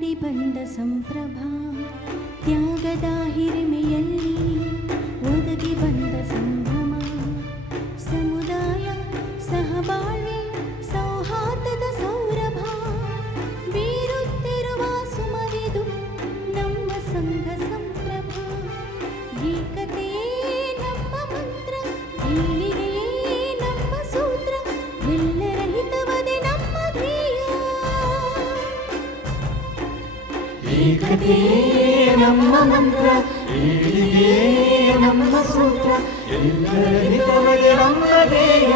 ಮೂಡಿ ಬಂದ ಸಂಪ್ರಭಾ ತ್ಯಾಗದ ಹಿರಿಮೆಯಲ್ಲಿ ಒದಗಿ ಬಂದ ಸಂಭ್ರಮ ಸಮುದಾಯ ಸಹಬಾಳ್ವೆ ಸೌಹಾರ್ದದ ಸೌರಭ ಬೀರುತ್ತಿರುವ ಸುಮವಿದು ನಮ್ಮ ಸಂಘ ಸಂಪ್ರಭ ಏಕತೆಯೇ ನಮ್ಮ ಮಂತ್ರ ಏಳಿಗೆಯೇ ನಮ್ಮ ಸೂತ್ರ ಎಲ್ಲರ ಹಿತವದೇ ನಮ್ಮ ಧ್ಯೇಯ ಏಕತೆಯೇ ನಮ್ಮ ಮಂತ್ರ ಏಳಿಗೆಯೇ ನಮ್ಮ ಸೂತ್ರ ಎಲ್ಲರ ಹಿತವದೇ ನಮ್ಮ ಧ್ಯೇಯ.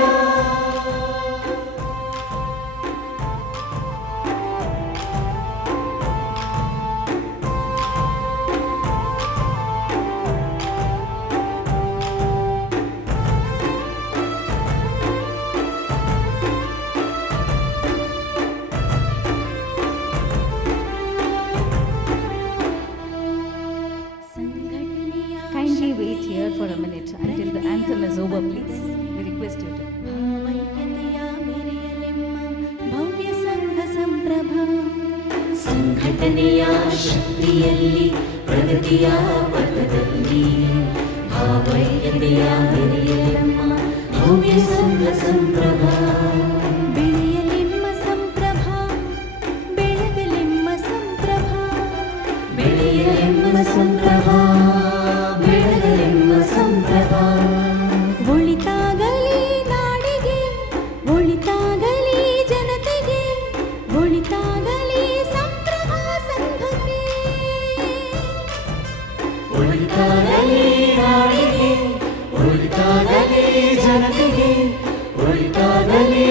Kindly wait here for a minute until the anthem is over, please. We request you to. ಭಾವೈಕ್ಯತೆಯ ಮೆರೆಯಲೆಮ್ಮ ಭವ್ಯ ಸಂಘ ಸಂಪ್ರಭ ಸಂಘಟನೆಯ ಶಕ್ತಿಯಲ್ಲಿ ಪ್ರಗತಿಯ ಪಥದಲ್ಲಿ ಭಾವೈಕ್ಯತೆಯ ಮೆರೆಯಲೆಮ್ಮ ಭವ್ಯ ಸಂಘ ಸಂಪ್ರಭ ಬೆಳೆಯಲೆಮ್ಮ ಸಂಪ್ರಭ ಬೆಳಗಲೆಮ್ಮ ಸಂಪ್ರಭ ಬೆಳೆಯಲೆಮ್ಮ ಸಂಪ್ರಭ ಬೆಳಗಲೆಮ್ಮ ಸಂಪ್ರಭ ಒಳಿತಾಗಲಿ ನಾಡಿಗೆ ಒಳಿತಾಗಲಿ ಜನತೆಗೆ ಒಳಿತಾಗಲಿ ಸಂಪ್ರಭ ಸಂಘಕ್ಕೆ ಒಳಿತಾಗಲಿ ನಾಡಿಗೆ ಒಳಿತಾಗಲಿ ಜನತೆಗೆ ಒಳಿತಾಗಲಿ